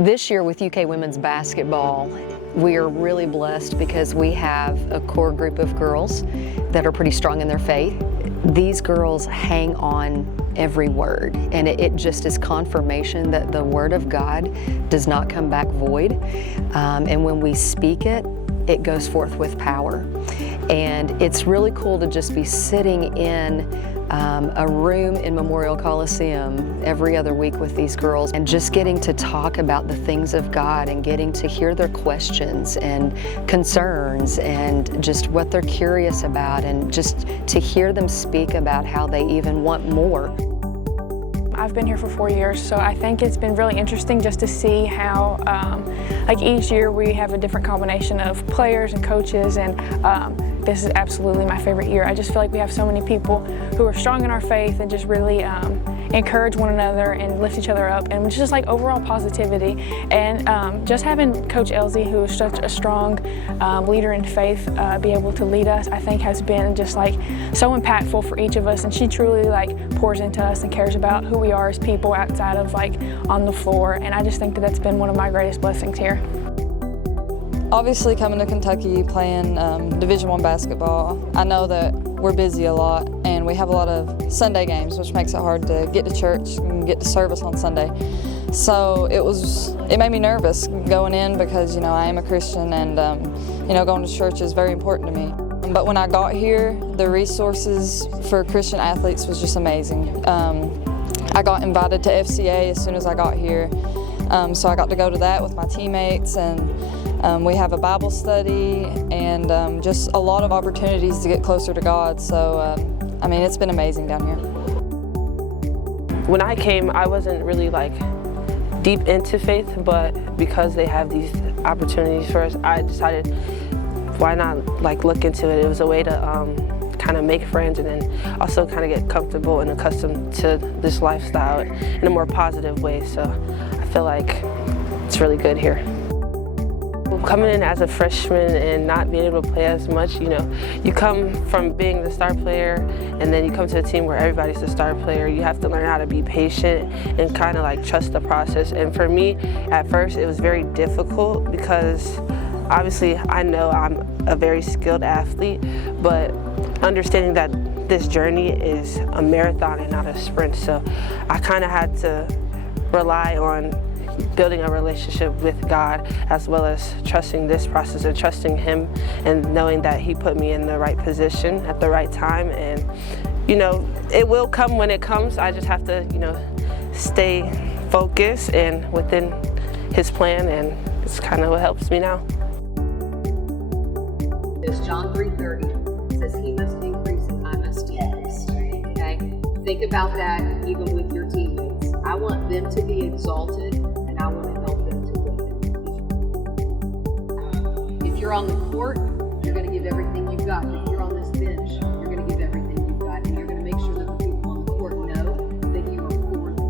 This year with UK Women's Basketball, we are really blessed because we have a core group of girls that are pretty strong in their faith. These girls hang on every word, and it just is confirmation that the Word of God does not come back void. And when we speak it, it goes forth with power. And it's really cool to just be sitting in a room in Memorial Coliseum every other week with these girls and just getting to talk about the things of God and getting to hear their questions and concerns and just what they're curious about, and just to hear them speak about how they even want more. I've been here for 4 years, so I think it's been really interesting just to see how, like each year we have a different combination of players and coaches, and this is absolutely my favorite year. I just feel like we have so many people who are strong in our faith and just really encourage one another and lift each other up, and it's just like overall positivity. And just having Coach Elsie, who is such a strong leader in faith, be able to lead us, I think has been just like so impactful for each of us, and she truly like pours into us and cares about who we are as people outside of like on the floor, and I just think that that's been one of my greatest blessings here. Obviously, coming to Kentucky, playing Division I basketball, I know that we're busy a lot and we have a lot of Sunday games, which makes it hard to get to church and get to service on Sunday. So it made me nervous going in because, you know, I am a Christian, and you know, going to church is very important to me. But when I got here, the resources for Christian athletes was just amazing. I got invited to FCA as soon as I got here, so I got to go to that with my teammates, and we have a Bible study and just a lot of opportunities to get closer to God. So, I mean, it's been amazing down here. When I came, I wasn't really like deep into faith, but because they have these opportunities for us, I decided why not like look into it. It was a way to kind of make friends, and then also kind of get comfortable and accustomed to this lifestyle in a more positive way. So I feel like it's really good here. Coming in as a freshman and not being able to play as much, you know, you come from being the star player and then you come to a team where everybody's the star player. You have to learn how to be patient and kind of like trust the process. And for me, at first, it was very difficult because obviously I know I'm a very skilled athlete, but understanding that this journey is a marathon and not a sprint. So I kind of had to rely on building a relationship with God, as well as trusting this process and trusting Him, and knowing that He put me in the right position at the right time. And, you know, it will come when it comes. I just have to, you know, stay focused and within His plan, and it's kind of what helps me now. There's John 3:30 says, "He must increase and I must decrease." Okay? Think about that even with your teammates. I want them to be exalted, and I want to help them to win. If you're on the court, you're going to give everything you've got. If you're on this bench, you're going to give everything you've got, and you're going to make sure that the people on the court know that you are for them,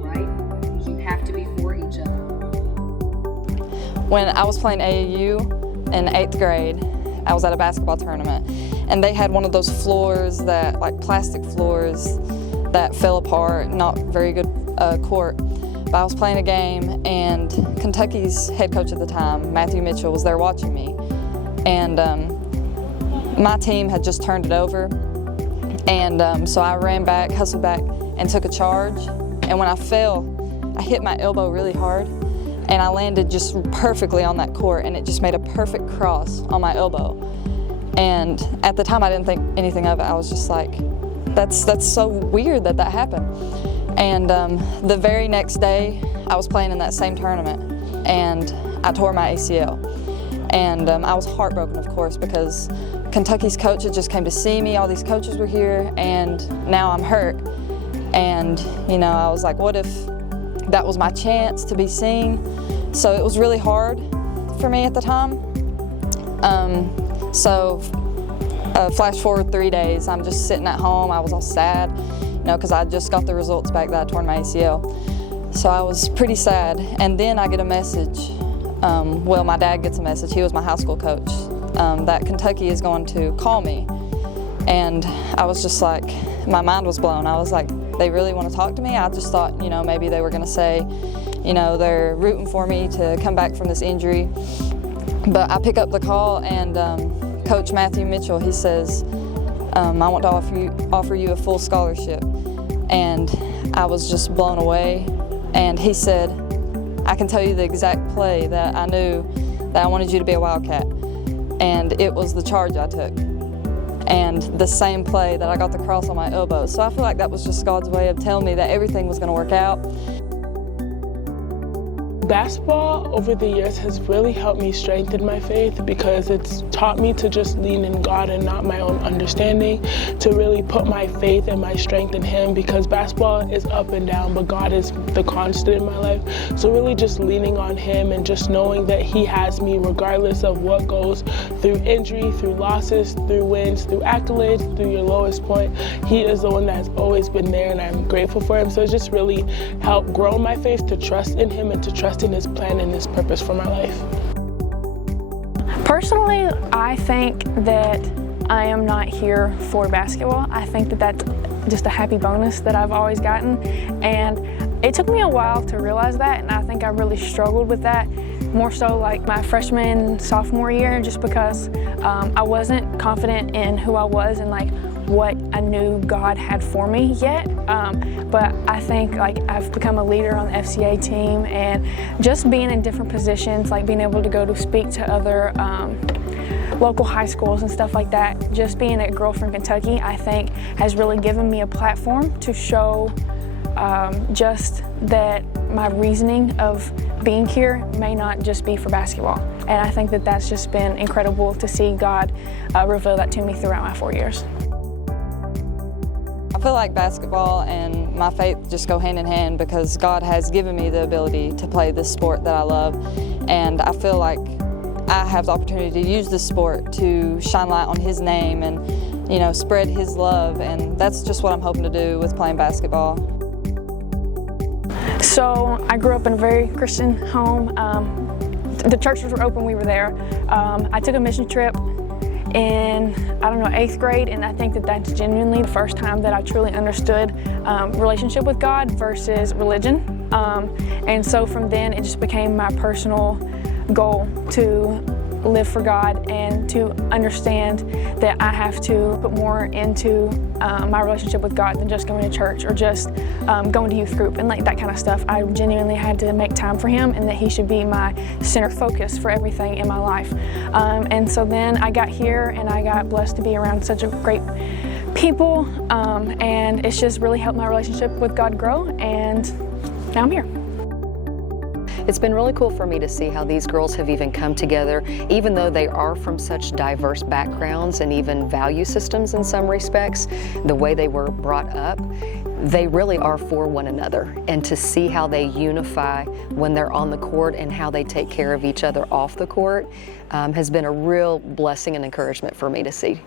right? Because you have to be for each other. When I was playing AAU in 8th grade, I was at a basketball tournament, and they had one of those floors that, like plastic floors that fell apart, not very good court. But I was playing a game, and Kentucky's head coach at the time, Matthew Mitchell, was there watching me. And my team had just turned it over, and so I ran back, hustled back, and took a charge. And when I fell, I hit my elbow really hard, and I landed just perfectly on that court, and it just made a perfect cross on my elbow. And at the time, I didn't think anything of it. I was just like, that's so weird that happened. And the very next day, I was playing in that same tournament, and I tore my ACL. And I was heartbroken, of course, because Kentucky's coach had just came to see me. All these coaches were here, and now I'm hurt. And, you know, I was like, what if that was my chance to be seen? So it was really hard for me at the time. Flash forward 3 days, I'm just sitting at home. I was all sad, you know, because I just got the results back that I torn my ACL. So I was pretty sad. And then I get a message, well, my dad gets a message, he was my high school coach, that Kentucky is going to call me. And I was just like, my mind was blown. I was like, they really want to talk to me? I just thought, you know, maybe they were going to say, You know, they're rooting for me to come back from this injury. But I pick up the call, and Coach Matthew Mitchell, he says, I want to offer you a full scholarship. And I was just blown away. And he said, I can tell you the exact play that I knew that I wanted you to be a Wildcat. And it was the charge I took. And the same play that I got the cross on my elbow. So I feel like that was just God's way of telling me that everything was going to work out. Basketball over the years has really helped me strengthen my faith because it's taught me to just lean in God and not my own understanding, to really put my faith and my strength in Him, because basketball is up and down, but God is the constant in my life. So really just leaning on Him and just knowing that He has me regardless of what goes through injury, through losses, through wins, through accolades, through your lowest point. He is the one that has always been there, and I'm grateful for Him. So it's just really helped grow my faith to trust in Him and to trust in His plan and His purpose for my life. Personally, I think that I am not here for basketball. I think that that's just a happy bonus that I've always gotten, and it took me a while to realize that, and I think I really struggled with that, more so like my freshman, sophomore year, just because I wasn't confident in who I was and like what I knew God had for me yet. But I think like I've become a leader on the FCA team, and just being in different positions, like being able to go to speak to other local high schools and stuff like that, just being a girl from Kentucky, I think has really given me a platform to show just that my reasoning of being here may not just be for basketball. And I think that that's just been incredible to see God reveal that to me throughout my 4 years. I feel like basketball and my faith just go hand in hand because God has given me the ability to play this sport that I love, and I feel like I have the opportunity to use this sport to shine light on His name and, you know, spread His love, and that's just what I'm hoping to do with playing basketball. So I grew up in a very Christian home. The churches were open, we were there. I took a mission trip in, 8th grade, and I think that that's genuinely the first time that I truly understood relationship with God versus religion. And so from then it just became my personal goal to live for God and to understand that I have to put more into my relationship with God than just going to church or just going to youth group and like that kind of stuff. I genuinely had to make time for Him, and that He should be my center focus for everything in my life. And so then I got here, and I got blessed to be around such a great people, and it's just really helped my relationship with God grow, and now I'm here. It's been really cool for me to see how these girls have even come together, even though they are from such diverse backgrounds and even value systems in some respects, the way they were brought up, they really are for one another. And to see how they unify when they're on the court and how they take care of each other off the court has been a real blessing and encouragement for me to see.